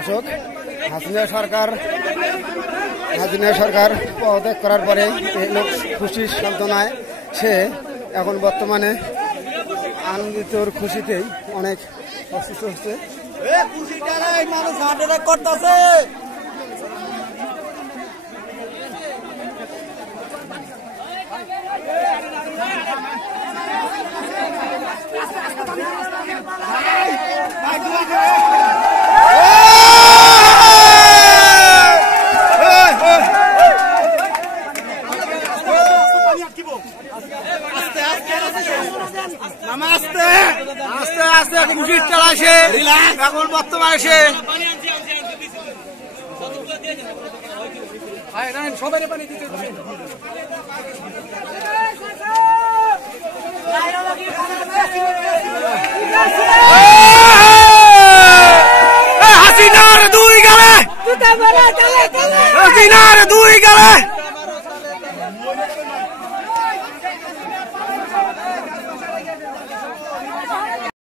দর্শক, হাসিনা সরকার পদত্যাগ করার পরে এই লোক খুশির সান্ত্বনায় সে এখন বর্তমানে আনন্দিতর খুশিতেই অনেক অসুস্থ হচ্ছে। মানুষ হার্ট অ্যাটাক করতেছে। আস্তে আস্তে খুশির চালাছে এখন বর্তমানে সে সবাই পানি দিতে হাসিনার দুই গালে, হাসিনার দুই গালে।